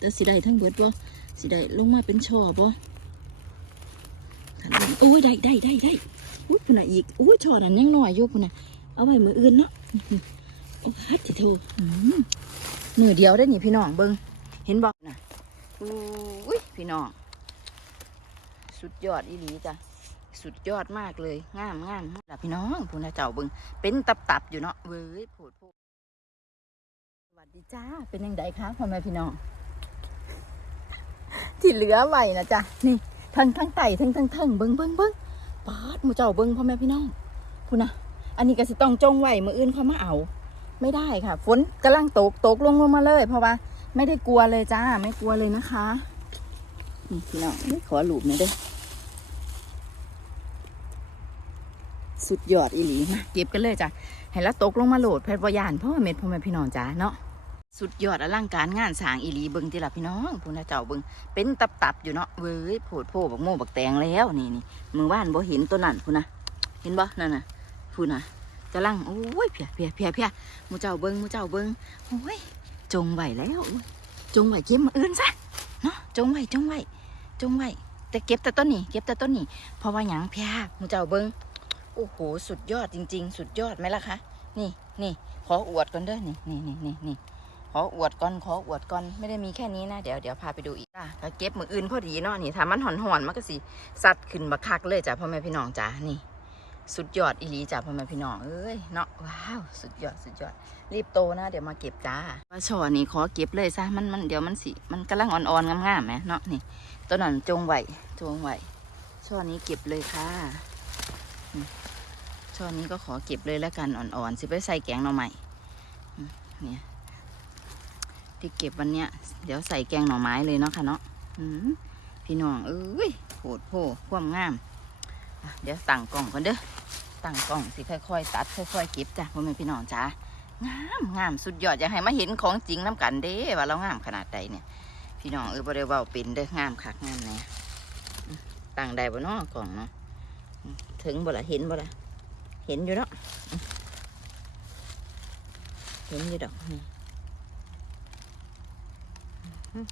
แต่สิได้ทั้งเบิดบ่สิได้ลงมาเป็นช่อบ่ถ้าลงโอ้ยได้ได้ได้ได้อุ้ยพุ่นน่ะอีกอุ้ยช่อนั้นยังน้อยอยู่พุ่นน่ะเอาไว้มืออื่นเนาะโอ้ฮัดจิโทอืมมือเดียวได้อนี่พี่น้องเบิ่งเห็นบ่น่ะอุ้ยพี่น้อง สุดยอดอีหลีจ้ะสุดยอดมากเลยงามงามล่ะพี่น้องพุ่นน่ะเจ้าเบิ่งเป็นตับๆอยู่เนาะเว้ยโผดโผดสวัสดีจ้าเป็นยังไงคะพ่อแม่พี่น้อง ที่เหลือไหวนะจ๊ะนี่ทั้งทั้งไต่ทั้งทั้งเทิงเบิ้งเบิ้งเบิ้งปาดหมูเจ้าเบิ้งพ่อแม่พี่น้องพูนะอันนี้ก็สิต้องจงไหวมืออื่นเขามาเอา ไม่ได้ค่ะ ฝนกำลังตกตกลงลงมาเลย เพราะว่า ไม่ได้กลัวเลยจ้า ไม่กลัวเลยนะคะนี่พี่น้องขอหลูบหน่อยเด้อสุดยอดอีหลีมาเก็บกันเลยจ้ะให้แล้วตกลงมาโหลดแพทย์วายานพ่อเม็ดพ่อแม่พี่น้องจ้าเนาะ สุดยอดอลังการงานสางอีหลีเบิงที่ละพี่น้องพูนเจ้าเบิงเป็นตับตับๆอยู่เนาะเว้ยโผดโพบักโม่บักแตงแล้วนี่นี่มือว่านบ่เห็นตัวนั่นพูนะเห็นบ่นั่นน่ะพูนะกำลังโอ้ยเพียเพียเพียเพียมูเจ้าเบิงมูเจ้าเบิงโอ้ยจงไหวแล้วจงไหวเก็บมาอื่นซะเนาะจงไหวจงไหวจงไหวแต่เก็บแต่ต้นนี้เก็บแต่ต้นนี้เพราะว่าหยังเพียมูเจ้าเบิงโอ้โหสุดยอดจริง ๆ สุดยอดไหมล่ะคะนี่นี่ขออวดก่อนเด้อนี่นี่นี่นี่ ขออวดก่อนขออวดก่อนไม่ได้มีแค่นี้นะ เดี๋ยวเดี๋ยวพาไปดูอีกจ้ะก็เก็บมืออื่นพอดีเนาะนี่ถ้ามันหอนหอนมันก็สิสัดขึ้นบักคักเลยจ้ะพ่อแม่พี่น้องจ้ะนี่ สุดยอดอีหลีจ้ะพ่อแม่พี่น้องเอ้ยเนาะว้าวสุดยอดสุดยอด รีบโตนะ เดี๋ยวมาเก็บจ้าว่าช่อนี่ขอเก็บเลยซะมันมันเดี๋ยวมันสิมันกำลังอ่อนๆงามๆไหมเนาะนี่ต้นนั้นจงไหวจงไหวช่อนี้เก็บเลยค่ะช่อนี้ก็ขอเก็บเลยแล้วกันอ่อนๆสิไปใส่แกงหน่อใหม่เนี่ย ที่เก็บวันเนี้ย เดี๋ยวใส่แกงหน่อไม้เลยเนาะค่ะเนาะพี่น้องเอ้ยโหดโพความงาม เดี๋ยวตั้งกล่องก่อนเด้อตั้งกล่องสิค่อยๆ ตัดค่อยๆเก็บจ้ะพ่อแม่พี่น้องจ้างามงามสุดยอดอยากให้มาเห็นของจริงน้ำกันเด้ว่าเรางามขนาดใดเนี่ย พี่น้องเออบริวาเป็นเด้องามคักงามแหน่อืมตั้งได้บ่เนาะกล่องเนาะถึงบ่ละเห็นบ่ละเห็นอยู่เนาะเห็นอยู่ดอกนี่ นี่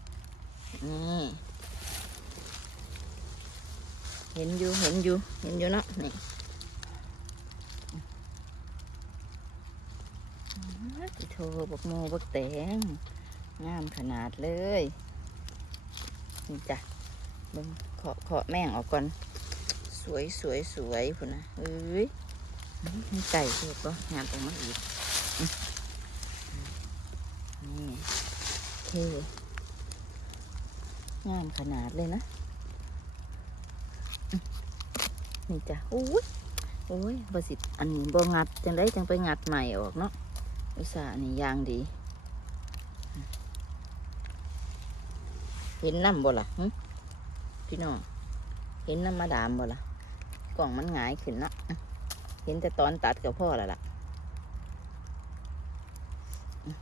เห็นอยู่ เห็นอยู่ เห็นอยู่เนาะนี่ติโทบักโมบักแตงงามขนาดเลยนี่จ้ะเบิ่งเคาะเคาะแม่งออกก่อน สวยสวยสวยพุ่นนะเอ้ยมีไก่เพิ่มก็งามตรงมาอีกอืมนี่โอเค งามขนาดเลยนะนี่จ้ะโอ้ยโอ้ยบสิตอันนี้บ่งัดจังได้จังไปงัดใหม่ออกเนาะอุตส่าห์นี่ยางดี เห็นน้ำบ่ล่ะพี่น้องเห็นน้ำมาดามบ่ล่ะกล่องมันหงายขึ้นเนาะเห็นแต่ตอนตัดกับพ่อแล้วล่ะโอ้ย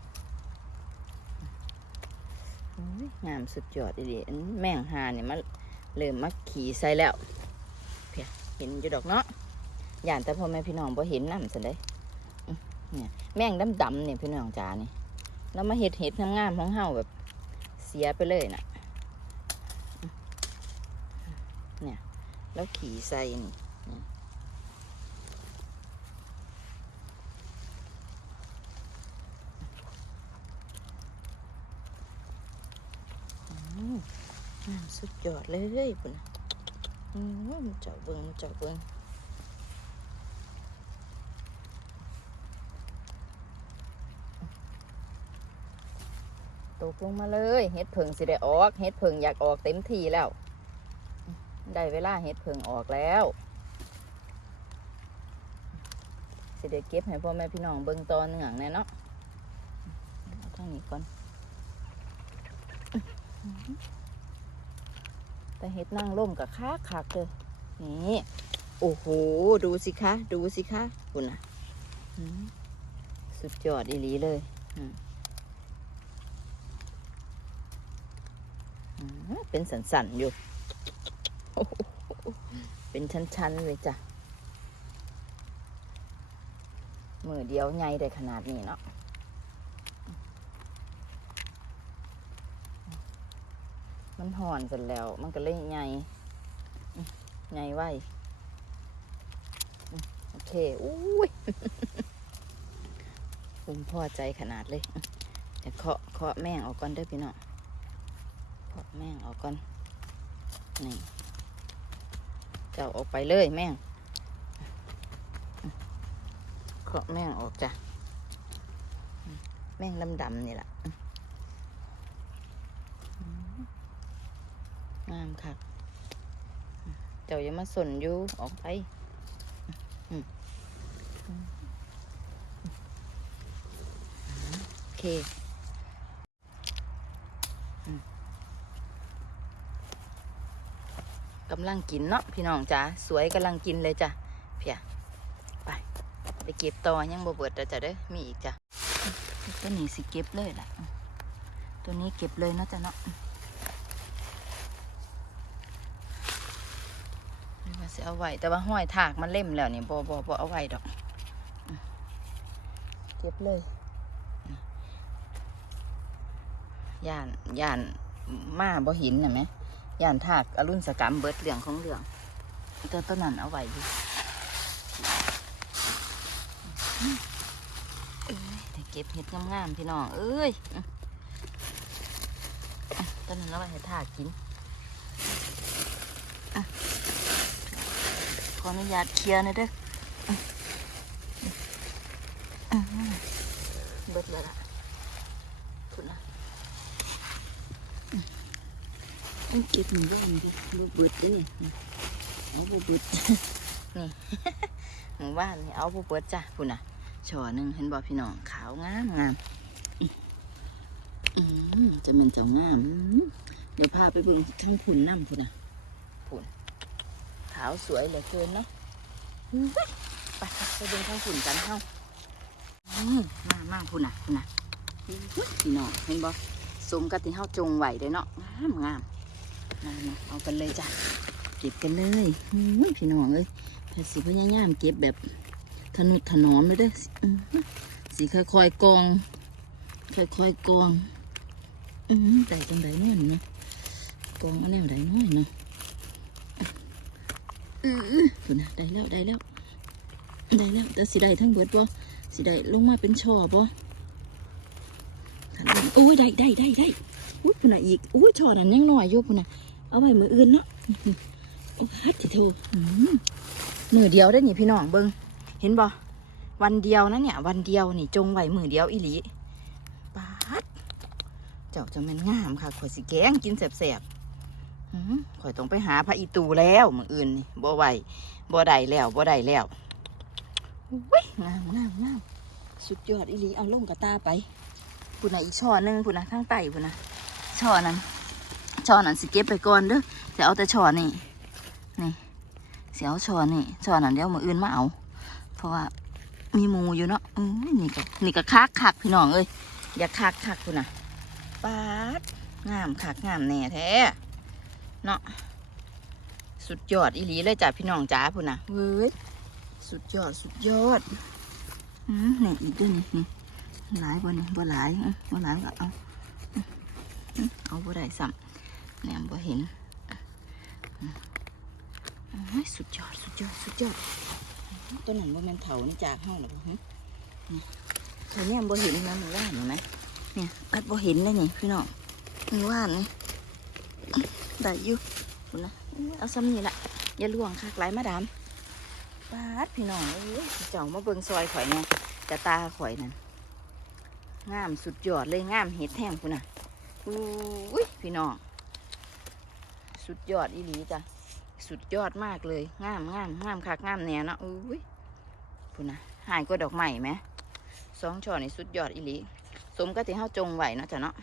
งามสุดยอดดีๆแม่งหาเนี่ยมันเริ่มมาขี่ใส่แล้วเพียเห็นอยู่ดอกเนาะย่านแต่พ่อแม่พี่น้องพอเห็นน้ำสิเลยอื้เนี่ยแม่งดำๆเนี่ยพี่น้องจ๋านี่แล้วมาเห็ดเห็ดงามๆของเฮาแบบเสียไปเลยน่ะเนี่ยแล้วขี่ใส่นี่ อืมงามสุด ยอดเลยพุ่นะอืมเจ้าเบิงเจ้าเบิงตกลงมาเลยเฮ็ดเพิงสิได้ออกเฮ็ดเพิงอยากออกเต็มทีแล้ว ได้เวลาเฮ็ดเพิงออกแล้ว สิได้เก็บให้พ่อแม่พี่น้องเบิ่งตอนหนืองแน่เนาะเอาทางนี้ก่อน แต่เห็ดนางร่มกับค้าคักเลยนี่โอ้โห ดูสิคะ ดูสิคะคุณน่ะสุดยอดอีหลีเลยอืมเป็นสันๆอยู่โอ้โหเป็นชั้นๆเลยจ้ะมือเดียวใหญ่ได้ขนาดนี้เนาะ มันห่อนกันแล้ว มันก็เลยใหญ่อืมใหญ่ไว้โอเคอุ้ยผมพอใจขนาดเลยเดี๋ยวเคาะเคาะแม่งออกก่อนเด้อพี่น้องเคาะแม่งออกก่อนนี่เจ้าออกไปเลยแม่งเคาะแม่งออกจ้ะแม่งดำๆนี่แหละอืมอืมงามค่ะ เจ้าอย่ามาสนอยู่ออกไปโอเคกำลังกินเนาะพี่น้องจ้าสวยกำลังกินเลยจ้ะเพียไป ไปเก็บต่อยังบ่เบิดแล้วจ้ะเด้อมีอีกจ้ะตัวนี้สิเก็บเลยล่ะ ตัวนี้เก็บเลยเนาะจ้ะเนาะอืมนี่ว่า สิเอาไว้แต่ว่าห้อยถากมันเล่มแล้วนี่บ่บ่บ่เอาไว้ดอกเก็บเลยย่านย่านมาบ่หินน่ะไหมย่านถากอรุณสกรรมเบิดเหลืองของเหลืองแต่ต้นนั้นเอาไว้ด้เก็บเห็ดงามๆพี่น้องเอ้ยอื้นนั้นเราไปให้ทากินอะข ออนุญาตเคลียร์หน่อยเด้ออะอะเบิดเลยล่ะคุณนะต้องเก็บหนึ่งร่างดิบ่เบิดเด้อนี่เอาบ่เบิดนี่หมู่บ้านนี่เอาบ่เบิดจ้ะคุณน่ะช่อหนึ่งเห็นบ่พี่น้องขาวงามงามอื้ออืมจะเป็นเจ้างามอื้อเดี๋ยวพาไปเบิ่งทั้งผุนน้ำพุ่นนะผุน ขาวสวยเหลือเกินเนาะไปไปเบิ่งทั้งผุนกันเฮามามาพุ่นน่ะพุ่นน่ะพี่น้องเห็นบ่สมกับที่เฮาจงไหวเลยเนาะงามงามมามาเอากันเลยจ้ะเก็บกันเลยพี่น้องเอ้ยภาษีพยายามเก็บแบบถนุถนอมเลยเด้ออื้อหือสีค่อยๆกอง ค่อยๆกองอือหือแต่จังไดน้อยเนาะกองอันแนวใดน้อยเนาะ อือหือพูดนะได้แล้วได้แล้วได้แล้วแต่สิได้ทั้งเบิดบ่สิได้ลงมาเป็นช่อบ่ถ้าลงโอ้ยได้ได้ได้ได้อุ้ยพูดนะอีกอุ้ยช่อนั้นยังน้อยอยู่พูดนะเอาไว้มืออื่นเนาะโอ้ฮัดจิโทอื้อหือมือเดียวได้อนี่พี่น้องเบิ่งเห็นบ่วันเดียวนะเนี่ย วันเดียวนี่จงไหวมือเดียวอีหลีปาดเจ้าจะมันงามค่ะข่อยสิแกงกินแสบๆ ข่อยต้องไปหาพระอีตูแล้วมืออื่นนี่บ่ไหวบ่ได้แล้วบ่ได้แล้วอุ้ยงามงามงามสุดยอดอีหลีเอาลงกระตาไปพุ่นน่ะอีช่อหนึงพุ่นน่ะข้างใต้พุ่นน่ะช่อนั้นช่อนั้นสิเก็บไปก่อนเด้อจะเอาแต่ช่อนี่นี่เสียวชอนี่ชอนั่นเดี๋ยวมืออื่นมาเอา เพราะว่ามีหมูอยู่เนาะเอ้ยนี่ก็นี่ก็คักคักพี่น้องเอ้ยอย่าคักคักคุณน่ะปาดงามคักงามแน่แท้ เนาะสุดยอดอีหลีเลยจ้ะพี่น้องจ๋าพุ่นน่ะเว้ยสุดยอดสุดยอดอืมนี่อีกด้วยนี่หลายบ่นี่บ่หลายบ่หลายก็เอาอื้ออื้อเอาบ่ได้ซ้ำแหนมบ่เห็นสุดยอดสุดยอดสุดยอดต้นนั้นว่ามันเถานี่จากห้องหรอฮะนี่เขาเนี่ยบ่เห็นนะมือว่านเห็นไหมเนี่ยอัดบ่เห็นเลยนี่พี่น้องมือว่านนี่ ได้อยู่คุณนะเอาซ้ำนี่ละอย่าล่วงคักไหลายมาดามปาดพี่น้องเจ้ามาเบิงซอยข่อยเนี่ยจะตาข่อยนั่นงามสุดยอดเลยงามเห็ดแท่งคุณน่ะอุ้ยพี่น้องสุดยอดอีหลีจ้ะสุดยอดมากเลยงามงามงามคักงามแน่เนาะอุ้ยพูดนะหายก็ดอกไม้ไหมสองช่อนี่สุดยอดอีหลีสมก็ที่เฮาจงไหวเนาะจ้ะเนาะ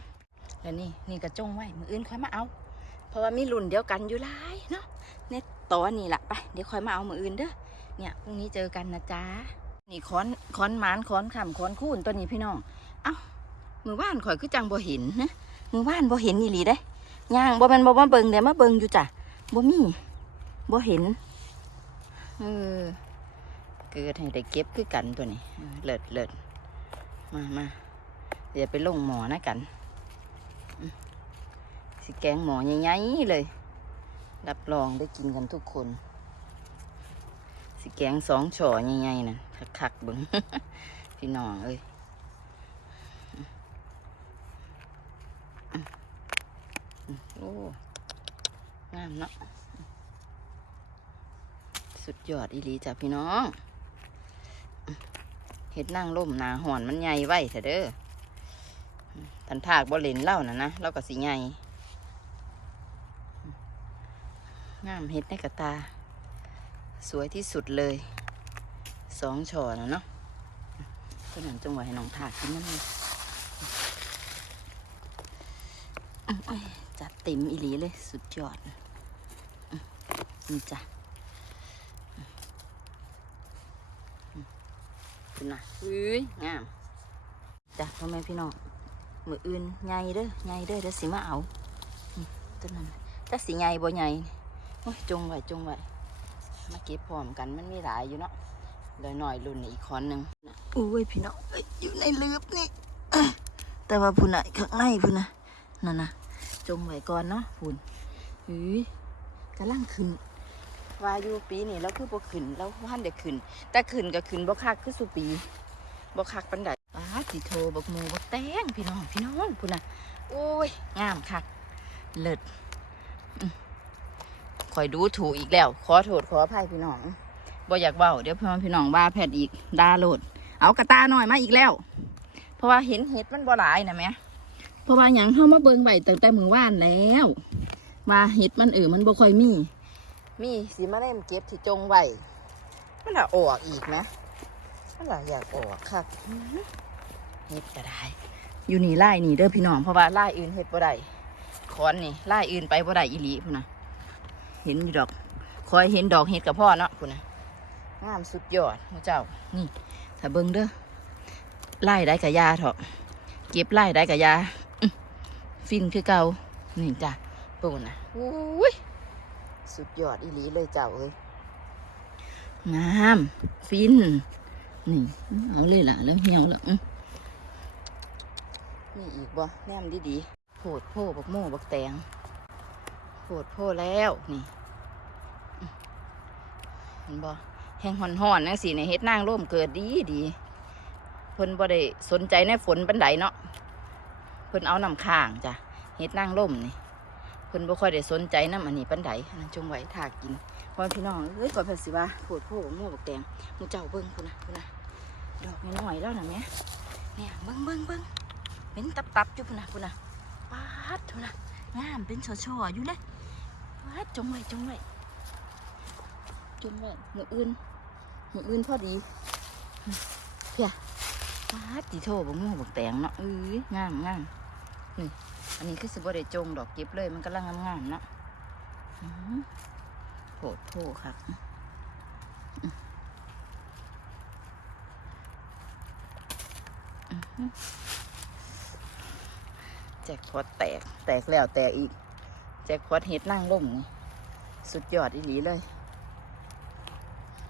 แล้วนี่นี่ก็จงไหวมืออื่นค่อยมาเอา เพราะว่ามีรุ่นเดียวกันอยู่หลายเนาะเนี่ยตอนนี้ละไปเดี๋ยวคอยมาเอามืออื่นเด้อเนี่ยพรุ่งนี้เจอกันนะจ๊ะนี่ค้อนค้อนมานค้อนขำค้อนคูนตัวนี้พี่น้องเอ้ามือว่านข่อยคือจังบ่เห็นนะมือว่านบ่เห็นอีหลีได้ย่างบ่แมันบ่มาเบิ่งเดี๋ยวมาเบิ่งอยู่จ้ะบ่มีบ่เห็นเออเกิดให้ได้เก็บคือกันตัวนี้เลิศเลิศมามาเดี๋ยวไปลงหมอนะกัน สิแกงหมอใหญ่ๆเลย รับรองได้กินกันทุกคน สิแกงสองช่อใหญ่ๆน่ะคักๆเบิ่งพี่น้องเอ้ยโอ้งามเนาะสุดยอดอีหลีจ้ะพี่น้องเห็ดนั่งร่มนาหอนมันใหญ่ไว้เถอะเด้อทันทากบ่เล่นเล่านะนะเล่าก็สิใหญ่ งามเห็ดในกระตา สวยที่สุดเลยสองช่อนะเนาะก็นั่นจงไว้ให้น้องถากกินนั่นเลยจัดเต็มอีหลีเลยสุดยอดนี่จ้ะคุณน่ะอุ้ยงามจ้ะพ่อแม่พี่น้องมืออื่นใหญ่เด้อใหญ่เด้อเดี๋ยวสิมาเอาต้นนั้นจักสิใหญ่บ่ใหญ่ จงไว้จงไว้มาเก็บพร้อมกันมันมีหลายอยู่เนาะเดี๋ยวหน่อยรุ่นนี้อีกคอนหนึ่งอุ้ยพี่น้องเอ้ยอยู่ในลืบนี่เอ้ยแต่ว่าพุ่นอะข้างในพุ่นนะนั่นนะจงไว้ก่อนเนาะพุ่นอุ้ยกำลังขึ้นว่าอยู่ปีนี้เราคือบ่ขึ้นเราว่านเด็กขึ้น แต่ขึ้นก็ขึ้นบ่คักคือสุปีบ่คักปันใดป้าติโทบักหมูบักแตงพี่น้องพี่น้องพุ่นน่ะโอ้ยงามคักเลิศ คอยดูถูกอีกแล้ว ขอโทษขออภัยพี่น้องบ่อยากเว้าเดี๋ยวพี่น้องพี่น้องว่าแพทย์อีกดาโหลด เอากระตาหน่อยมาอีกแล้ว เพราะว่าเห็นเห็ดมันบ่หลายนะแม่เพราะว่าหยังเข้ามาเบิ่งไว้ตั้งแต่มือว่านแล้วว่าเห็ดมันเออมันบ่ค่อยมี มีสีมะเร็มเก็บที่จงไว้มันละออกอีกนะมันละอยากออกค่ะเห็ดก็ได้ อยู่นี่ไล่นี่เด้อพี่น้องเพราะว่าไล่อื่นเห็ดบ่ได้คอนนี่ไล่อื่นไปบ่ได้อีหลีพุ่นนะ เห็นอยู่ดอก คอยเห็นดอกเห็ดกับพ่อเนาะคุณนะงามสุดยอดพระเจ้า นี่ถ้าเบิ่งเด้อไล่ได้กับยาเถอะเก็บไล่ได้กับยาฟินคือเก่านี่จ้ะปูนะอุ้ยสุดยอดอีหลีเลยเจ้าเอ้ยงามฟิน นี่เอาเลยล่ะแล้วเหี่ยวแล้วนี่อีกบ่แนมดีๆโผดโพบักโม่บักแตง โผดโพแล้วนี่อื้อเห็นบ่แห้งห่อนๆนังสีในเฮ็ดนางร่มเกิดดีดีเพิ่นบ่ได้สนใจในฝนปันไดเนาะเพิ่นเอาน้ำข้างจ้ะเฮ็ดนางร่มนี่เพิ่นบ่ค่อยได้สนใจน้ำอันนี้ปันไดนนั้นจงไว้ถากินพ่อพี่น้องเอ้ยก่อนเพิ่นสิว่าโผดโพบักโม่บักแตงมูเจ้าเบิ่งพุ่นนะพุ่นนะดอกน้อยๆแล้วน่ะแม่เนี่ยเบิ่งเบิ่งเบิ่งเป็นตับๆอยู่พุ่นนะพุ่นนะปาดพุ่นนะงามเป็นช่อๆอยู่เลยว้า จงไว้จงไว้จงไว้มืออื่นมืออื่นพอดีเพียว้าตีโถบักงูบักแตงเนาะเอ้ยงามงามนี่อันนี้คือสิบ่ได้จงดอกเก็บเลยมันกำลังงามๆเนาะอื้อหือโผดโผครับแจ็คพอตแตก แตกแล้วแตกอีก แจ็คพอตเฮ็ดนั่งลงนี่ สุดยอดอีหลีเลย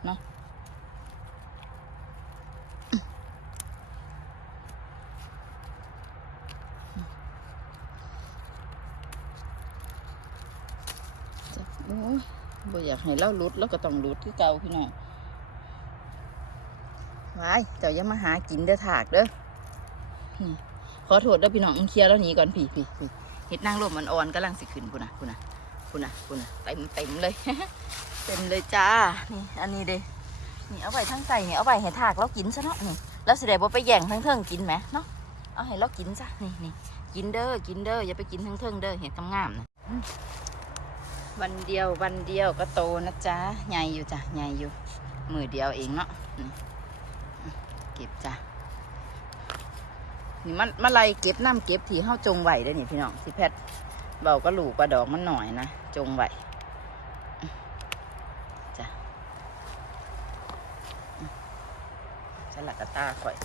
เนาะจ้ะโอ้ยบ่อยากให้เราหลุดแล้วก็ต้องหลุดคือเก่าพี่น้องไว้เจ้าอย่ามาหากินเด้อถากเด้อนี่ขอโทษเด้อพี่น้องมึงเคลียร์แล้วหนีก่อนพี่พี่พี่เฮ็ดนั่งลมมันอ่อนกำลังสิขึ้นพุ่นนะพุ่นนะ พุ่นะพุ่นะเต็มเต็มเลย เต็มเลยจ้า นี่ อันนี้เด้นี่เอาไว้ทั้งใส่นี่เอาไว้ให้ถากเรากินซะเนาะนี่แล้วสิได้บ่ไปแย่งทั้งเทิงกินไหมเนาะเอาให้เรากินซะนี่นี่กินเด้อกินเด้ออย่าไปกินทั้งเทิงเด้อเห็ดงามๆนะวันเดียววันเดียวก็โตนะจ๊ะใหญ่อยู่จ้ะใหญ่อยู่มือเดียวเองเนาะเก็บจ้ะนี่มันมาไล่เก็บน้ำเก็บที่เฮาจงไหว้เด้อนี่พี่น้องที่แพท เบาก็หลูกกระดอกมันหน่อยนะ จงไว้ฉันละกะตาข่อย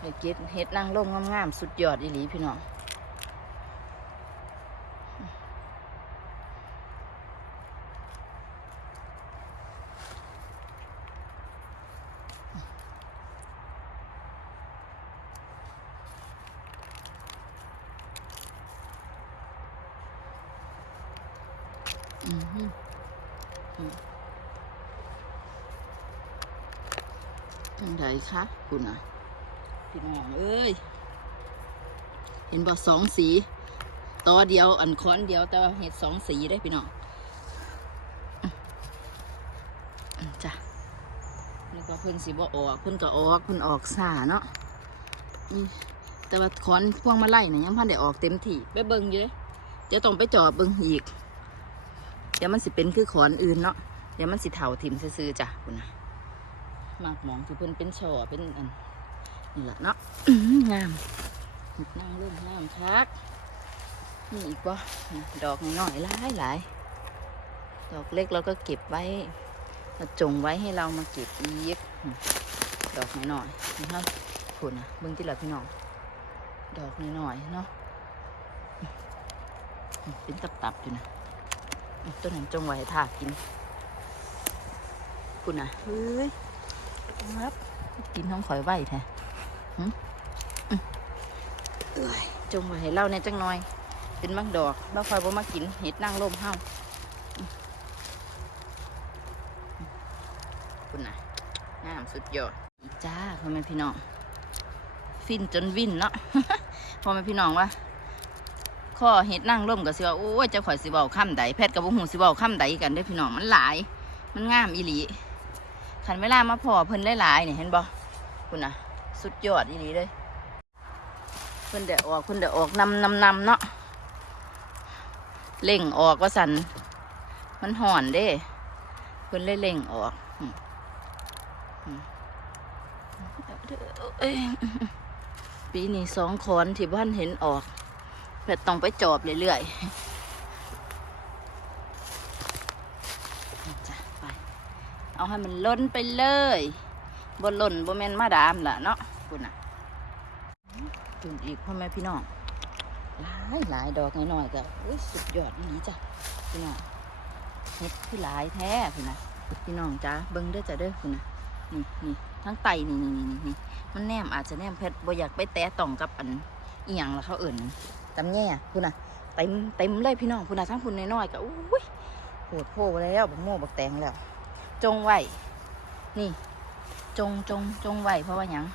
เฮ็ดเก็ดเฮ็ดนั่งลงงามๆสุดยอดอีหลีพี่น้อง อืมฮึอืมอันใดคะคุณอะพี่น้องเอ้ย เห็นบ่สองสีต่อเดียวอันค้อนเดียวแต่ว่าเห็ดสองสีได้พี่น้องจ้ะนี่ก็เพิ่นสีบ่ออกเพิ่นก็ออกเพิ่นออกสาเนาะแต่ว่าค้อนพวงมาไล่เนี่ยยังพันได้ออกเต็มที่ไปเบิ่งอยู่เลยเดี๋ยวต้องไปจอบเบิ่งอีก เดี๋ยวมันสิเป็นคือขอนอื่นเนาะเดี๋ยวมันสิเถาทิมซื่อๆจ้ะคุณนะมากหมองที่เพิ่นเป็นช่อเป็นอันนี่แหละเนาะงามนั่งร่มงามคักนี่อีกบ่ดอกน้อยหลายหลายดอกเล็กเราก็เก็บไว้เราจงไว้ให้เรามาเก็บอีกอืมดอกน้อยๆนะครับคุณนะเบิ่งที่หละพี่น้องดอกน้อยๆเนาะเป็นตับๆอยู่นะ ต้นนั้นจงไว้ถากกินคุณน่ะเฮ้ยครับกินท้องข่อยไหวแท้จงไว้ให้เล่าในจังหน่อย เป็นมักดอกเราคอยบ่มากินเห็ดนั่งร่มเฮามคุณน่ะงามสุดยอดจ้าพ่อแม่พี่น้อง ฟินจนวินเนาะพ่อแม่พี่น้องว่า ข้อเห็ดนั่งร่มกับสิว่าโอ้ยเจ้าข่อยสิเบาค่ำใดแพทย์กับบุหูสิเบาค่ำใดกันได้อพี่น้องมันหลาย มันงามอีหลีขันเวลามาพอเพิ่นหลายๆเนี่ยเห็นบ่คุณนะสุดยอดอีหลีเลยเพิ่นเดออกเพิ่นเดออกนำนำนำเนาะเล่งออกว่าสันมันห่อนเด้เพิ่นเลยเล่งออกปีนี้สองคอนที่บ้านเห็นออก เพื่อต้องไปจอบเรื่อยๆจ้ะไป เอาให้มันล้นไปเลยบนล้นบนแมนมาดามล่ะเนาะคุณน่ะคุณอีกพ่อแม่พี่น้องหลายหลายดอกน้อยๆก็อุ้ยสุดยอดนี่จ้ะพี่น้องเฮ็ดคือหลายแท้คุณนะพี่น้องจ้าเบิ้งเด้อจ้ะเด้อคุณน่ะนี่นี่ทั้งไตนี่นี่นี่นี่มันแนมอาจจะแนมเพชรบ่อยากไปแตะต้องกับอันเอียังละเขาเอิ่น ตำแย่คุณน่ะเต็มเต็มเลยพี่น้องคุณน่ะทั้งคุณน้อยๆก็อุ้ยโหดโพแล้วบักโม่บักแตงแล้ว จงไว้นี่ จงจงจงไว้เพราะว่าหยัง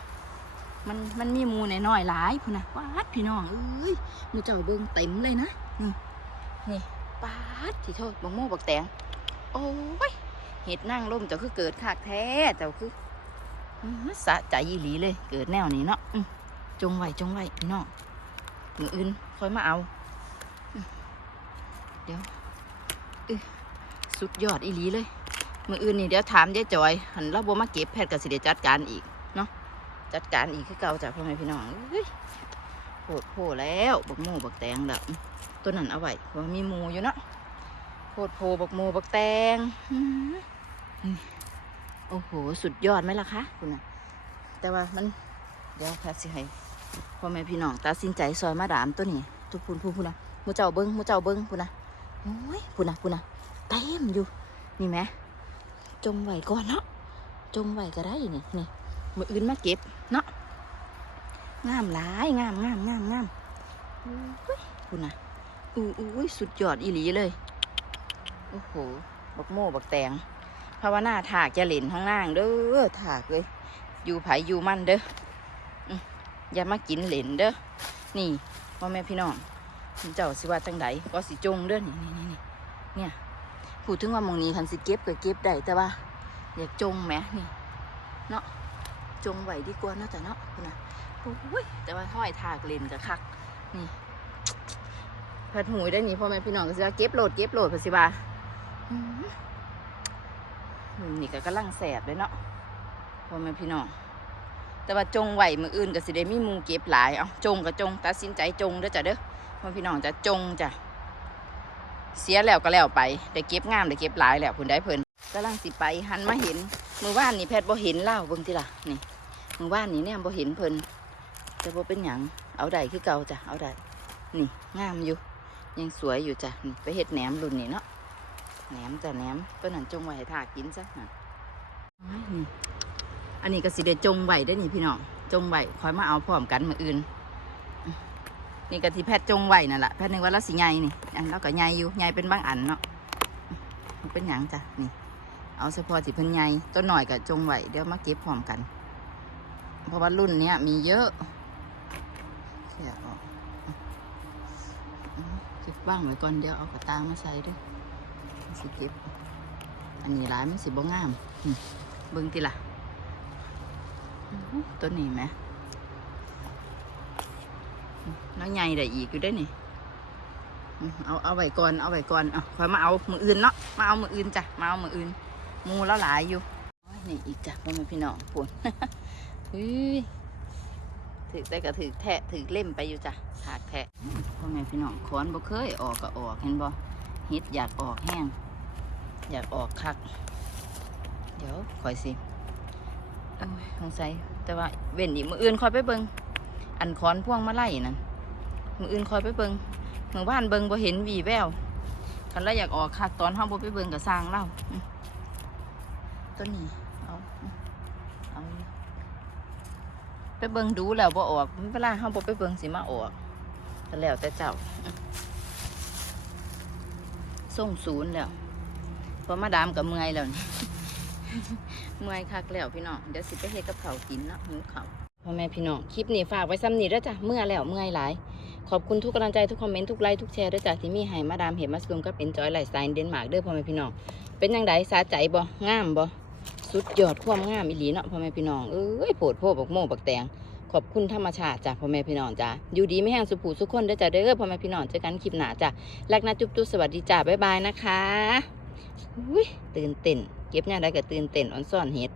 มันมันมีมูน้อยๆหลายคุณน่ะปาดพี่น้องเอ้ยมูเจ้าเบิ่งเต็มเลยนะนี่นี่ปาดที่โทษบักโม่บักแตงโอ้ยเห็ดนั่งร่มเจ้าคือเกิดขากแท้เจ้าคือสะใจยีหลีเลย เกิดแนวนี้เนาะจงไว้จงไว้พี่น้อง มืออื่นค่อยมาเอา เดี๋ยวสุดยอดอีหลีเลย มืออื่นนี่เดี๋ยวถามยายจอย หันเราบ่มาเก็บแพทย์กับสิเดจัดการอีกเนาะจัดการอีกคือเก่าจากพ่อแม่พี่น้องโหดโผแล้วบักโมบักแตงแล้วตัวนั้นเอาไว้ว่ามีมูอยู่เนาะโหดโผบักโมบักแตงโอ้โห สุดยอดไหมล่ะคะคุณนะแต่ว่ามันเดี๋ยวแพทย์สิให้ พ่อแม่พี่น้องตัดสินใจซอยมาดามตัวนี้ ทุกพูนพูนพูนนะมูเจ้าเบิ้งมูเจ้าเบิ้งพูนนะโอ้ยพูนนะพูนนะเต็มอยู่นี่ไหมจงไหวก่อนเนาะจงไหวก็ได้นี่นี่มืออื่นมาเก็บเนาะงามหลายงามงามงามงามพูนนะอู้อู้ยสุดยอดอีหลีเลยโอ้โหบักโม่บักแตงภาวนาถากจะเหล่นข้างล่างเด้อถากเลยอยู่ไผอยู่มั่นเด้อ อย่ามากินเหลนเด้อ นี่พ่อแม่พี่น้องเจ้าสิว่าจังไดก็สิจงเด้อนี่นี่นี่เนี่ยพูดถึงว่ามองนี้คันสิเก็บก็เก็บได้แต่ว่า อยากจงแหมนี่เนาะจงไหวดีกว่าเนาะแต่เนาะพุ่นะโอ้ยแต่ว่าห้อยถากเลนกับคัก นี่พัดหูได้นี่พ่อแม่พี่น้องก็สิว่าเก็บโหลดเก็บโหลดพสิว่าอืมนี่ก็กำลังแสบเลยเนาะพ่อแม่พี่น้อง แต่ว่าจงไหวมืออื่นก็สิได้มีมูเก็บหลายเอาจงกับจงตัดสินใจจงเด้อจ้ะเด้อพ่อพี่น้องจะจงจ้ะเสียแล้วก็แล้วไปได้เก็บงามได้เก็บหลายแล้วผุนได้เพิ่นกำลังสิไปหันมาเห็นมือว่านนี่แพทย์บ่เห็นเล่าเบิ่งติล่ะนี่มือว่านนี่เนี่ยบ่เห็นเพิ่นจะบ่เป็นหยังเอาได้คือเก่าจ้ะเอาได้นี่งามอยู่ ยังสวยอยู่จ้ะนี่ไปเฮ็ดแหนมรุ่นนี่เนาะแหนมจ้ะแหนมตัวนั้นจงไว้ให้ทากินซะน่ะ อันนี้ก็สิได้จงไหวได้นี่พี่น้องจงไหวคอยมาเอาพร้อมกันมืออื่น นี่ก็ที่แพทย์จงไหวนั่นแหละแพทย์นึกว่าเราสิใหญ่นี่อันเราก็ใหญ่อยู่ใหญ่เป็นบางอันเนาะเป็นหยังจ้ะนี่ เอาเฉพาะที่เพิ่นใหญ่ต้นหน่อยกับจงไหวเดี๋ยวมาเก็บพร้อมกัน เพราะว่ารุ่นเนี้ยมีเยอะเสียออกเก็บบ้างไว้ก่อนเดี๋ยวเอากระตามาใส่ด้วยสิเก็บ อันนี้ร้ายมันสิบ่งามเบิ่งติล่ะ ตัวนี้ไหมแล้วใหญ่ได้อีกอยู่ได้นี่เอาเอาไว้ก่อนเอาไว้ก่อนเอาคอยมาเอามืออื่นเนาะมาเอามืออื่นจ้ะมาเอามืออื่นมูแล้วหลายอยู่นี่อีกจ้ะพ่อแม่พี่น้องปวดฮ้ยถือได้ก็ถือแทะถือเล่มไปอยู่จ้ะถากแทะพ่อแม่พี่น้องขอนบ่เคยออกก็ออกเห็นบ่ฮ็ดอยากออกแห้งอยากออกคัก เดี๋ยวคอยสิ สงสัยแต่ว่าเว้นอีกมืออื่นคอยไปเบิงอันคอนพ่วงมาไล่นั่นมืออื่นคอยไปเบิงมือบ้านเบิงบ่เห็นวีแววคันแล้วอยากออกคักตอนห้องบ่ไปเบิงกับสร้างเล่าต้นนี้เอาเอาไปเบิงดูแล้วบ่ออกเวลาห้องบ่ไปเบิงสิมาออกแล้วแต่เจ้าส่งศูนย์แล้วพราะมาดามกับเมื่อยแล้ว เมื่อยคักแล้วพี่น้องเดี๋ยวสิไปเฮ็ดกับเขากินเนาะหิวเขาพ่อแม่พี่น้องคลิปนี้ฝากไว้ซ้ำนี่แล้วจ้ะเมื่อแล้วเมื่อยหลาย ขอบคุณทุกกำลังใจทุกคอมเมนต์ทุกไลค์ทุกแชร์ด้วยจ้ะที่มีให้มาดามเห็นมาสกุมก็เป็นจอยไลฟ์สไตล์เดนมาร์กเด้อพ่อแม่พี่น้องเป็นยังไงสาใจบ่งามบ่สุดยอดความงามอีหลีเนาะพ่อแม่พี่น้องเอ้ยโผดโพบักโมบักแตงขอบคุณธรรมชาติจ้ะพ่อแม่พี่น้องจ้ะอยู่ดีไม่แห้งสุขผูสุขคนเด้อจ้ะเด้อพ่อแม่พี่น้องเจอกันคลิปหน้าจ้ะรักนะจุ๊บจุ๊บสวัสดีจ้ะบ๊ายบายนะคะอุ้ยตื่นเต้น เก็บเนี่ยได้ก็ตื่นเต้นอ่อนซ่อนเฮ็ด